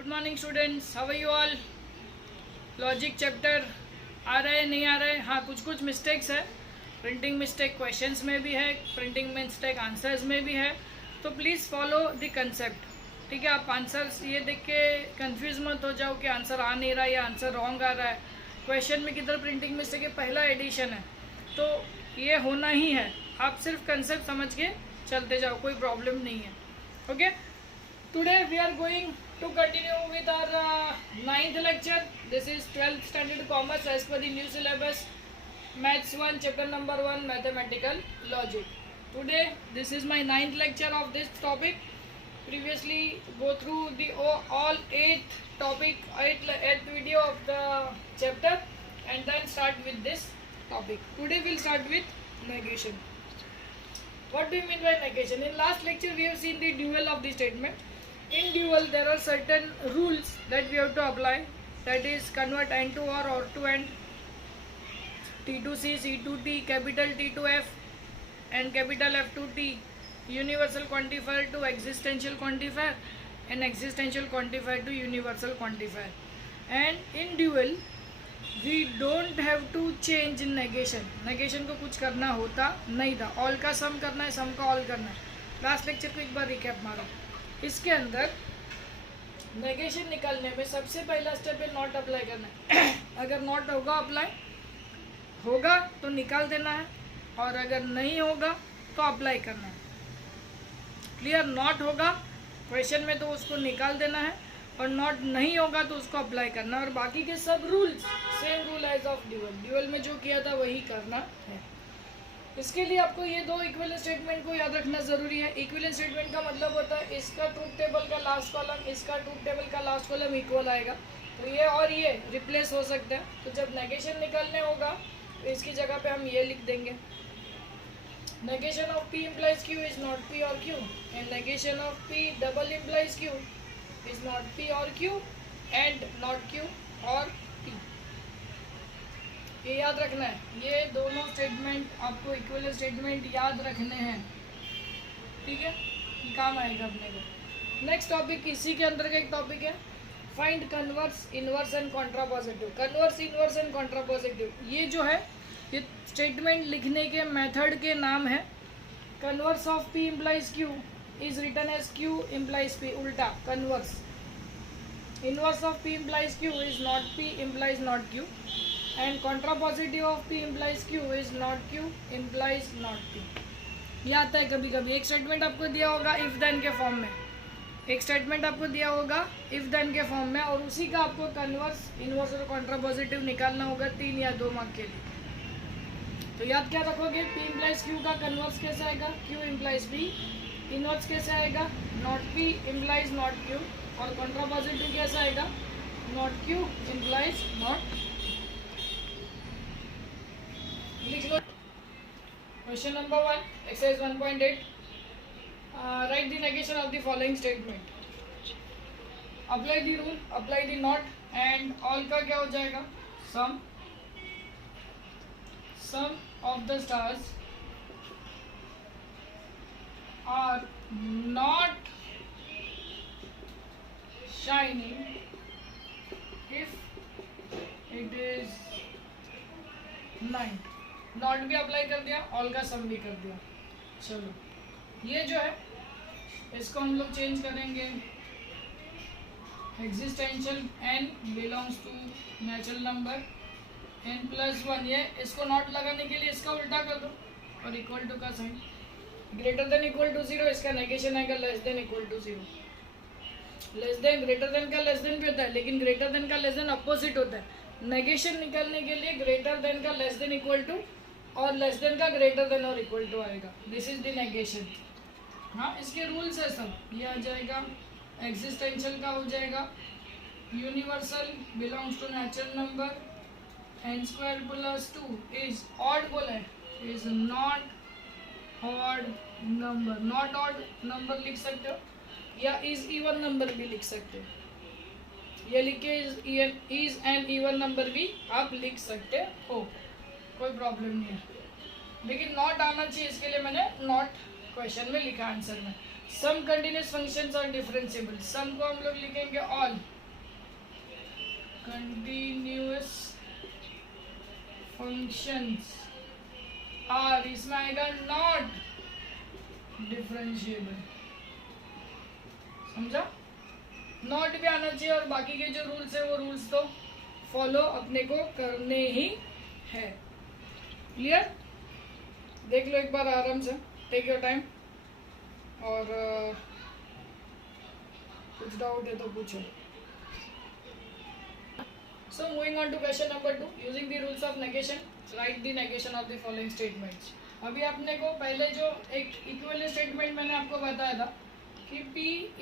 Good morning students, how are you all. Logic chapter आ रहे नहीं आ रहे? हाँ, कुछ कुछ मिस्टेक्स है। प्रिंटिंग मिस्टेक क्वेश्चंस में भी है, प्रिंटिंग मिस्टेक आंसर्स में भी है, तो प्लीज़ फॉलो द कंसेप्ट। ठीक है, आप आंसर्स ये देख के कंफ्यूज मत हो जाओ कि आंसर आ नहीं रहा है या आंसर रॉन्ग आ रहा है। क्वेश्चन में किधर प्रिंटिंग मिस्टेक है, पहला एडिशन है तो ये होना ही है। आप सिर्फ कंसेप्ट समझ के चलते जाओ, कोई प्रॉब्लम नहीं है। Okay, today we are going to continue with our ninth lecture. This is 12th standard commerce as per the new syllabus, maths 1 chapter number 1 mathematical logic. Today this is my ninth lecture of this topic. Previously go through the all eighth topic, eighth video of the chapter, and then start with this topic. Today we'll start with negation. What do you mean by negation? In last lecture we have seen the dual of the statement. In dual there are certain rules that we have to apply, that is convert n to r to n, t to c, c to t, capital T to f and capital F to t, universal quantifier to existential quantifier and existential quantifier to universal quantifier. And in dual we don't have to change in negation. negation को कुछ करना होता नहीं था, all का सम करना है, सम का ऑल करना है। लास्ट लेक्चर को एक बार रिकैप मारो। इसके अंदर नेगेशन निकालने में सबसे पहला स्टेप है नॉट अप्लाई करना है। अगर नॉट होगा अप्लाई होगा तो निकाल देना है, और अगर नहीं होगा तो अप्लाई करना है। क्लियर? नॉट होगा क्वेश्चन में तो उसको निकाल देना है, और नॉट नहीं होगा तो उसको अप्लाई करना है। और बाकी के सब rules same rule as of dual. Dual में जो किया था वही करना है। इसके लिए आपको ये दो इक्विवेलेंट स्टेटमेंट को याद रखना जरूरी है। इक्विवेलेंट स्टेटमेंट का मतलब होता है इसका ट्रूथ टेबल का लास्ट कॉलम, इसका ट्रूथ टेबल का लास्ट कॉलम इक्वल आएगा, तो ये और ये रिप्लेस हो सकते हैं। तो जब नेगेशन निकालने होगा तो इसकी जगह पे हम ये लिख देंगे, negation of P implies Q is not P or Q, and negation of P double implies Q is not P or Q and not Q or P। ये याद रखना है, ये दोनों स्टेटमेंट आपको इक्विवेलेंट स्टेटमेंट याद रखने हैं। ठीक है, ये काम आएगा अपने को। नेक्स्ट टॉपिक इसी के अंदर का एक टॉपिक है, find converse, inverse and contrapositive. Converse, inverse and contrapositive, ये जो है ये स्टेटमेंट लिखने के मेथड के नाम है। Converse of P implies Q is written as Q implies P, उल्टा converse. Inverse of P implies Q is not P implies not Q, and contrapositive of P implies Q is not Q implies not P। ये आता है कभी कभी। एक statement आपको दिया होगा इफ देन के फॉर्म में, एक स्टेटमेंट आपको दिया होगा इफ देन के फॉर्म में, और उसी का आपको कन्वर्स, इनवर्स और कॉन्ट्रापोजिटिव निकालना होगा 3 या 2 मार्क के लिए। तो याद क्या रखोगे? P implies Q का कन्वर्स कैसे आएगा? Q implies P। इनवर्स कैसे आएगा? Not P implies not Q। और कॉन्ट्रापोजिटिव कैसे आएगा? Not Q implies not। लिख लो। Question number 1, exercise 1.8, write the negation of the following statement. Apply the rule, apply the not, and all का क्या हो जाएगा? Some of the stars are not shining if it is night. Not भी apply कर दिया, all का सम भी कर दिया। चलो, ये जो है इसको हम लोग चेंज करेंगे, existential n belongs to natural number n plus 1। ये इसको नॉट लगाने के लिए इसका उल्टा कर दो और इक्वल टू का sign, greater than equal to 0, इसका नेगेशन आएगा less than equal to 0। Less than, greater than का लेस देन भी होता है, लेकिन ग्रेटर देन का लेस देन अपोजिट होता है। नेगेशन निकालने के लिए ग्रेटर देन का लेस देन इक्वल टू और लेस देन का ग्रेटर देन और इक्वल टू आएगा। This is the negation. हाँ, इसके रूल्स है सब। ये आ जाएगा, एग्जिस्टेंशियल का हो जाएगा, universal belongs to natural number, n square plus 2 is odd बोला है, is not odd number. Not odd number लिख सकते हो या इज इवन नंबर भी लिख सकते हो। ये लिख के इज एन इवन नंबर भी आप लिख सकते हो, कोई प्रॉब्लम नहीं है। लेकिन नॉट आना चाहिए, इसके लिए मैंने नॉट क्वेश्चन में लिखा आंसर में। सम कंटिन्यूस फंक्शंस आर डिफरेंशिएबल, सम को हम लोग लिखेंगे ऑल कंटिन्यूस फंक्शंस आर, इसमें आएगा नॉट डिफरेंशिएबल, समझा? नॉट भी आना चाहिए और बाकी के जो रूल्स है वो रूल्स तो फॉलो अपने को करने ही है। क्लियर? देख लो एक बार आराम से, टेक योर टाइम, और कुछ डाउट है तो पूछो। So moving on to question number 2, using the rules of negation, write the negation of the following statements. अभी आपने को पहले जो एक इक्विवेलेंट स्टेटमेंट मैंने आपको बताया था कि P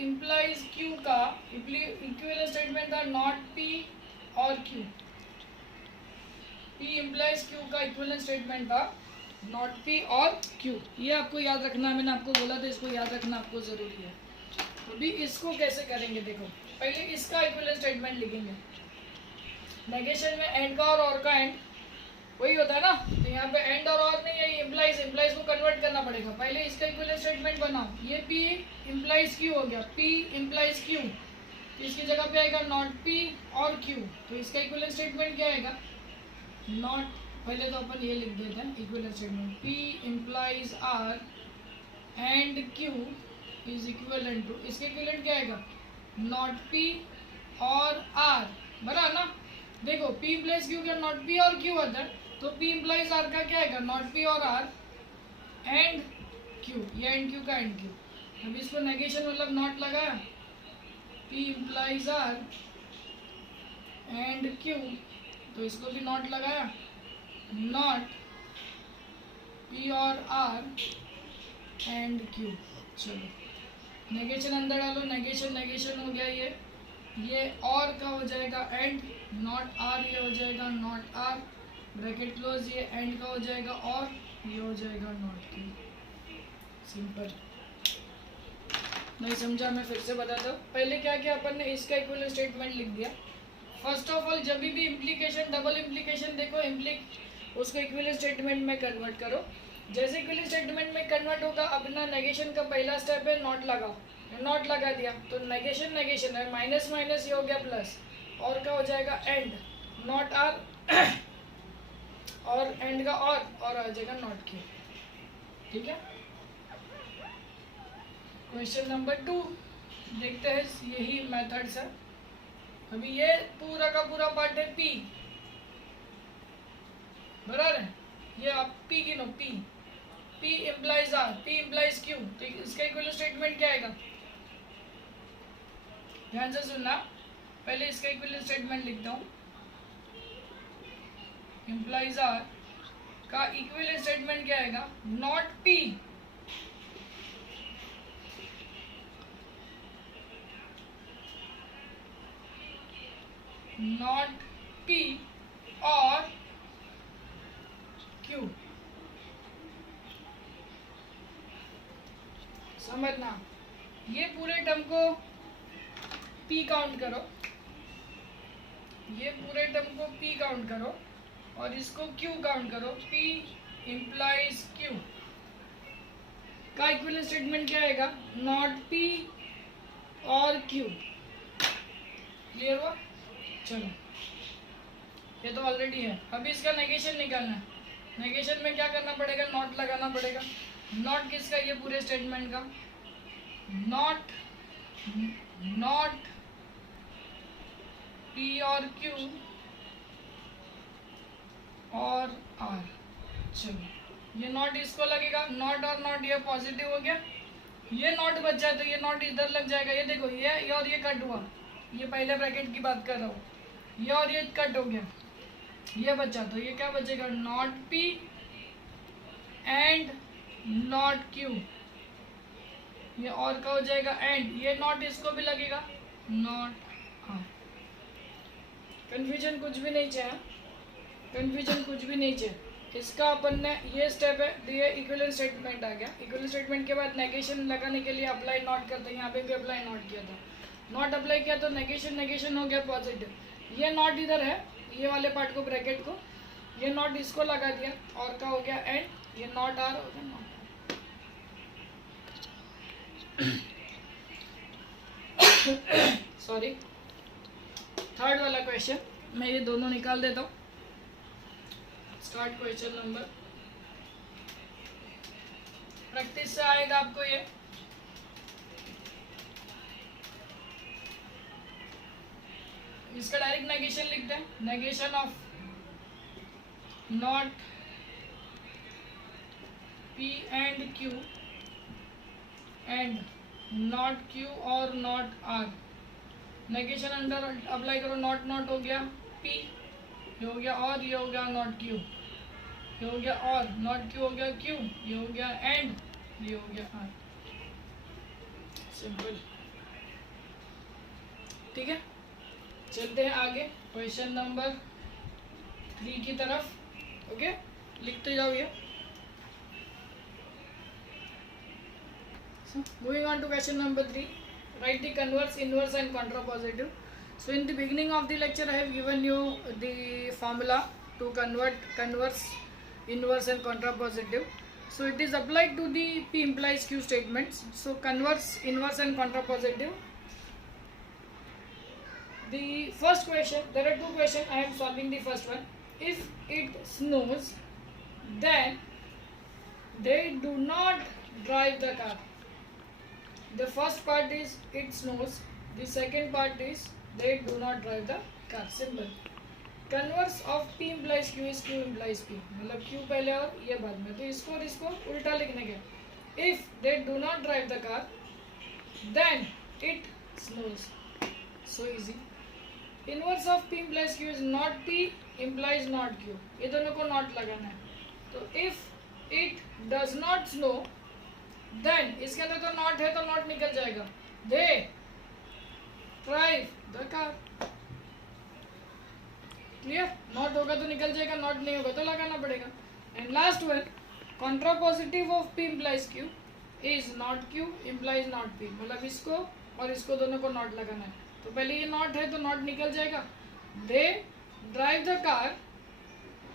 implies Q का इक्विवेलेंट स्टेटमेंट था नॉट P और Q। P implies Q का इक्विवेलेंट स्टेटमेंट था नॉट P और Q। ये आपको याद रखना, मैंने आपको बोला था इसको याद रखना आपको जरूरी है। अभी इसको कैसे करेंगे देखो, पहले इसका इक्विवेलेंट स्टेटमेंट लिखेंगे। नेगेशन में एंड का और का एंड वही होता है ना, तो यहाँ पे एंड और नहीं है, इम्प्लाइज, इम्प्लाइज को कन्वर्ट करना पड़ेगा। पहले इसका इक्विवेलेंट स्टेटमेंट बनाओ। ये P इम्प्लाइज Q हो गया, P इम्प्लाइज Q, तो इसकी जगह पे आएगा नॉट P और Q। तो इसका इक्विवेलेंट स्टेटमेंट क्या आएगा? नॉट, पहले तो अपन ये लिख देते हैं equivalent statement, P implies R and Q is equivalent to, इसके इक्विवेलेंट क्या आएगा? नॉट P और R, बराबर ना? देखो P इम्प्लाइज Q क्या नॉट P और Q होता है, तो P इम्प्लाइज R का क्या आएगा? नॉट P और R एंड Q, ये एंड Q का एंड Q। अब इसको नेगेशन मतलब नॉट लगाया, P implies R and Q, तो इसको भी नॉट लगाया, नॉट P और R एंड Q। चलो नेगेशन अंदर डालो, नेगेशन नेगेशन हो गया, ये और का हो जाएगा एंड, नॉट आर ये हो जाएगा नॉट आर, ब्रैकेट क्लोज, ये एंड का हो जाएगा और ये हो जाएगा नॉट की। सिंपल, नहीं समझा मैं फिर से बताता हूँ। पहले क्या किया अपन ने, इसका इक्विवेलेंट स्टेटमेंट लिख दिया। फर्स्ट ऑफ ऑल जब भी इम्प्लीकेशन, डबल इम्प्लीकेशन देखो, उसको इक्विवेलेंट स्टेटमेंट में कन्वर्ट करो। जैसे इक्विवेलेंट स्टेटमेंट में कन्वर्ट होगा, अपना नेगेशन का पहला स्टेप है नॉट लगाओ, नॉट लगा दिया तो नेगेशन नेगेशन है, माइनस माइनस ये हो गया प्लस, और क्या हो जाएगा एंड, नॉट आर और एंड का और आ जाएगा नॉट की। ठीक है, क्वेश्चन नंबर 2 देखते हैं, यही मेथड्स है। अभी ये पूरा का पूरा पार्ट है P, बराबर है, ये आप P की no P implies R, P implies Q, तो इसका इक्विवेलेंट स्टेटमेंट क्या आएगा? ध्यान से सुनना, पहले इसका इक्विवेलेंट स्टेटमेंट लिखता हूँ। इम्प्लाइज R का इक्विवेलेंट स्टेटमेंट क्या आएगा? नॉट P नॉट P और Q। समझना, ये पूरे टर्म को P काउंट करो, ये पूरे टर्म को P काउंट करो और इसको Q काउंट करो। P इम्प्लाइज Q का इक्विवेलेंट स्टेटमेंट क्या आएगा? नॉट P और Q। क्लियर हुआ? चलो, ये तो ऑलरेडी है। अभी इसका नेगेशन निकालना है। नेगेशन में क्या करना पड़ेगा? नॉट लगाना पड़ेगा। नॉट किसका? ये पूरे स्टेटमेंट का, नॉट P और Q और R। चलो, ये नॉट इसको लगेगा, नॉट और नॉट ये पॉजिटिव हो गया, ये नॉट बच जाए तो ये नॉट इधर लग जाएगा। ये देखो, ये और ये कट हुआ, ये पहले ब्रैकेट की बात कर रहा हूँ, ये और ये कट हो गया, ये बचा, तो ये क्या बचेगा? Not P and not Q। ये और का हो जाएगा एंड, ये नॉट इसको भी लगेगा, नॉट R। कंफ्यूजन कुछ भी नहीं चाहिए, कंफ्यूजन कुछ भी नहीं चाहिए। इसका अपन ने ये स्टेप है, तो ये इक्विवेलेंट स्टेटमेंट आ गया। इक्विवेलेंट स्टेटमेंट के बाद नेगेशन लगाने के लिए अप्लाई नॉट करते हैं, यहाँ पे भी अप्लाई नॉट किया था, नॉट अप्लाई किया तो नेगेशन नेगेशन हो गया पॉजिटिव। ये नॉट इधर है, ये वाले पार्ट को, ब्रैकेट को, ये नॉट इसको लगा दिया और का हो गया एंड, ये नॉट आर हो गया नॉट। सॉरी, थर्ड वाला क्वेश्चन मैं ये दोनों निकाल देता हूँ. Start question number. प्रैक्टिस से आएगा आपको ये. इसका डायरेक्ट नेगेशन लिखते हैं. Negation of not P and Q and not Q और not R. Negation under apply करो. नॉट नॉट हो गया P, ये हो गया और, ये हो गया नॉट Q, ये हो गया और, नॉट Q हो गया Q, ये हो गया एंड, ये हो गया R. सिंपल. ठीक है, चलते हैं आगे क्वेश्चन नंबर 3 की तरफ. ओके, लिखते जाओ ये. Moving on to question number 3, write the converse, inverse and contrapositive. So in the beginning of the lecture I have given you the formula to convert converse, inverse and contrapositive. So it is applied to the P implies Q statements. So converse, inverse and contrapositive. The first question, there are two questions. I am solving the first one. If it snows, then they do not drive the car. The first part is it snows. The second part is they do not drive the car. Simple. Converse of P implies Q is Q implies P. मतलब Q पहले और ये बाद में. तो इसको और इसको उल्टा लिखने के. If they do not drive the car, then it snows. So easy. Inverse of P implies Q is not P implies not Q. ये दोनों को not लगाना है. तो if it does not snow, then इसके अंदर तो नॉट है तो नॉट निकल जाएगा. They drive the car. Clear. Not होगा तो निकल जाएगा, नॉट नहीं होगा तो लगाना पड़ेगा. And last one, contrapositive of P implies Q is not Q implies not P. मतलब इसको और इसको दोनों को नॉट लगाना है. तो पहले ये नॉट है तो नॉट निकल जाएगा. They drive the car.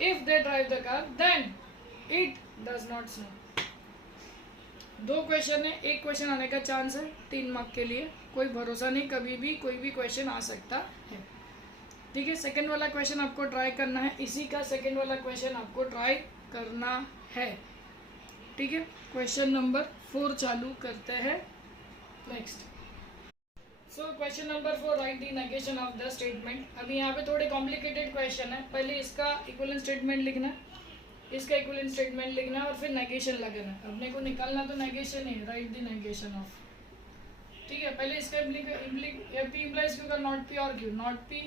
If they drive the car then it does not snow. दो क्वेश्चन है, एक क्वेश्चन आने का चांस है 3 मार्क के लिए. कोई भरोसा नहीं, कभी भी कोई भी क्वेश्चन आ सकता है. ठीक है, सेकंड वाला क्वेश्चन आपको ट्राई करना है. इसी का सेकंड वाला क्वेश्चन आपको ट्राई करना है. ठीक है, क्वेश्चन नंबर 4 चालू करते हैं. Next. So question number 4, right the negation of the statement. अभी यहाँ पे थोड़े कॉम्प्लिकेटेड क्वेश्चन है. पहले इसका इक्विवेलेंट स्टेटमेंट लिखना है, इसका इक्विवेलेंट स्टेटमेंट लिखना है और फिर नेगेशन लगाना है. अपने को निकालना तो नेगेशन है. Right the negation of. ठीक है, पहले इसका P implies Q का नॉट P और Q, नॉट P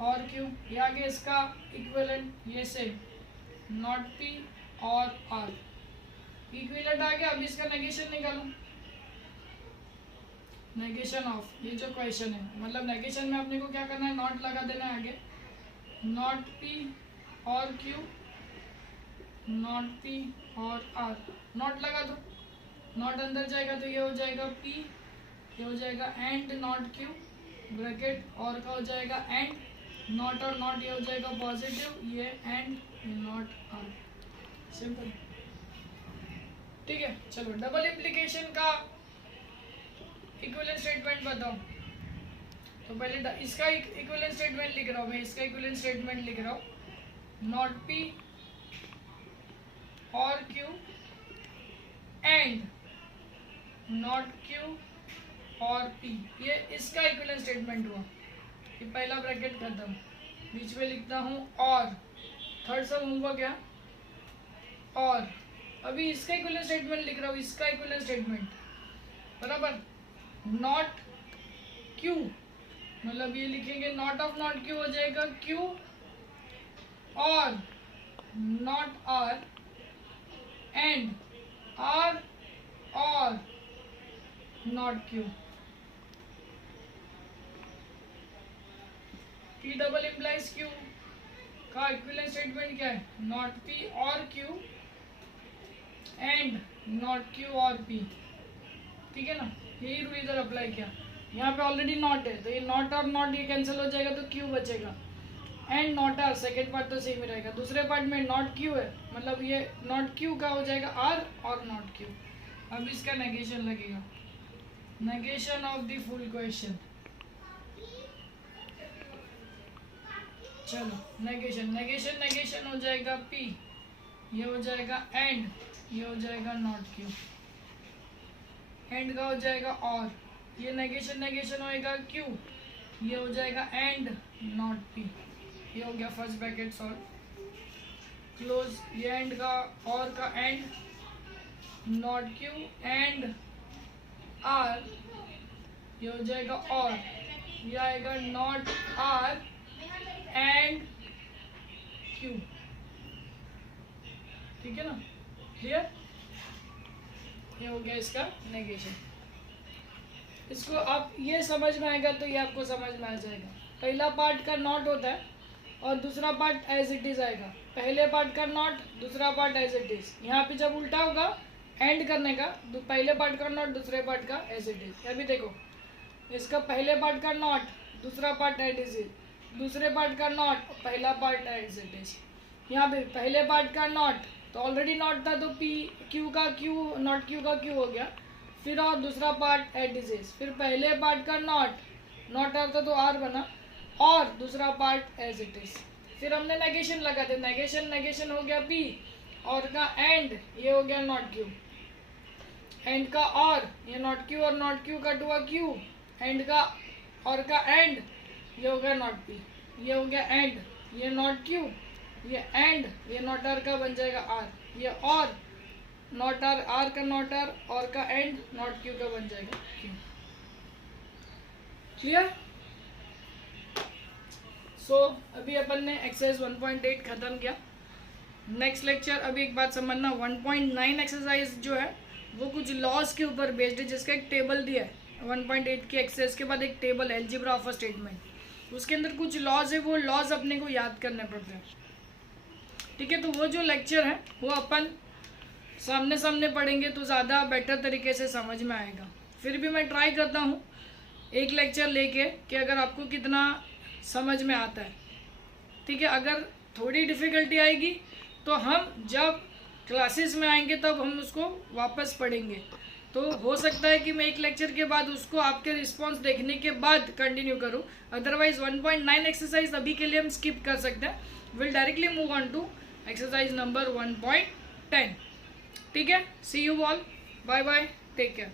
और Q. ये आगे इसका इक्विवेलेंट ये से नॉट P और R. इक्विवेलेंट आ गया. अब इसका नेगेशन निकालो. नेगेशन ऑफ ये जो क्वेश्चन है, मतलब नेगेशन में अपने को क्या करना है, नॉट लगा देना है आगे. नॉट P और Q, नॉट P और R. नॉट लगा दो. नॉट अंदर जाएगा तो ये हो जाएगा P, ये हो जाएगा एंड नॉट Q ब्रैकेट और का हो जाएगा एंड. नॉट और नॉट ये हो जाएगा पॉजिटिव, ये एंड, ये नॉट R. सिंपल. ठीक है, चलो डबल इम्प्लीकेशन का इक्विवेलेंट स्टेटमेंट बताओ. तो पहले इसका इक्विवेलेंट स्टेटमेंट लिख रहा हूँ मैं. इसका इक्विवेलेंट स्टेटमेंट लिख रहा हूँ. नॉट P और Q एंड नॉट Q और P. ये इसका इक्विवेलेंट स्टेटमेंट हुआ. ये पहला ब्रैकेट खत्म. बीच में लिखता हूँ और. थर्ड सम होगा क्या, और. अभी इसका इक्विवेलेंट स्टेटमेंट लिख रहा हूँ. इसका इक्विवेलेंट स्टेटमेंट बराबर नॉट Q, मतलब ये लिखेंगे नॉट ऑफ नॉट Q हो जाएगा Q और नॉट R एंड R और not Q. P double implies Q का इक्विवेलेंट स्टेटमेंट क्या है, नॉट P और Q एंड नॉट Q और P. ठीक है ना, यही रूल इधर अप्लाई किया. यहाँ पे ऑलरेडी नॉट है तो ये नॉट और नॉट ये कैंसिल हो जाएगा तो Q बचेगा and not R. Second part तो सेम ही रहेगा. दूसरे पार्ट में नॉट Q है, मतलब ये नॉट Q का हो जाएगा R और नॉट Q. अब इसका नेगेशन लगेगा. Negation of the full question. चलो नेगेशन नेगेशन नेगेशन हो जाएगा P, ये हो जाएगा एंड, ये हो जाएगा नॉट Q, एंड का हो जाएगा और, ये नेगेशन नेगेशन होएगा Q, ये हो जाएगा एंड नॉट P, ये हो गया फर्स्ट ब्रैकेट सॉल्व क्लोज, ये एंड का और का and not Q and R, ये हो जाएगा और, ये आएगा नॉट R एंड Q, ठीक है ना, क्लियर। ये हो गया इसका नेगेशन। इसको आप ये समझ में आएगा तो ये आपको समझ में आ जाएगा। पहला पार्ट का नॉट होता है और दूसरा पार्ट एज इट इज आएगा। पहले पार्ट का नॉट, दूसरा पार्ट एज इट इज। यहाँ पे जब उल्टा होगा एंड करने का, तो पहले पार्ट का नॉट, दूसरे पार्ट का एज इट इज। अभी देखो, इसका पहले पार्ट का नॉट, दूसरा पार्ट एज इट इज, दूसरे पार्ट का नॉट, पहला पार्ट एज इट इज। यहाँ पे पहले पार्ट का नॉट तो ऑलरेडी नॉट था, तो पी क्यू का क्यू, नॉट क्यू का क्यू हो गया। फिर और दूसरा पार्ट एट डिजीज, फिर पहले पार्ट का नॉट, नॉट आता तो आर बना, और दूसरा पार्ट एज इट इज। फिर हमने नेगेशन लगा दिया, नेगेशन नेगेशन हो गया पी, और का एंड, ये हो गया नॉट क्यू, एंड का और, ये नॉट क्यू और नॉट क्यू कट हुआ क्यू, एंड का और का एंड, ये हो गया नॉट पी, ये हो गया एंड, ये नॉट क्यू, ये एंड, ये नॉट आर का बन जाएगा आर, ये और नॉट आर, आर का नॉट आर और का एंड नॉट क्यू का बन जाएगा क्यू। क्लियर। सो अभी अपन ने एक्सरसाइज 1.8 खत्म किया। नेक्स्ट लेक्चर, अभी एक बात समझना, 1.9 एक्सरसाइज जो है वो कुछ लॉज के ऊपर बेस्ड है, जिसका एक टेबल दिया है 1.8 की एक्सरसाइज के बाद, एक table algebra of a statement, उसके अंदर कुछ लॉज है, वो लॉज अपने को याद करने पड़ते हैं, ठीक है। तो वो जो लेक्चर है वो अपन सामने सामने पढ़ेंगे तो ज़्यादा बेटर तरीके से समझ में आएगा। फिर भी मैं ट्राई करता हूँ एक लेक्चर लेके कि अगर आपको कितना समझ में आता है, ठीक है। अगर थोड़ी डिफ़िकल्टी आएगी तो हम जब क्लासेस में आएंगे तब हम उसको वापस पढ़ेंगे। तो हो सकता है कि मैं एक लेक्चर के बाद उसको आपके रिस्पॉन्स देखने के बाद कंटिन्यू करूँ, अदरवाइज 1.9 एक्सरसाइज अभी के लिए हम स्किप कर सकते हैं। Will directly move on to exercise number 1.10, ठीक है। See you all, bye bye, take care.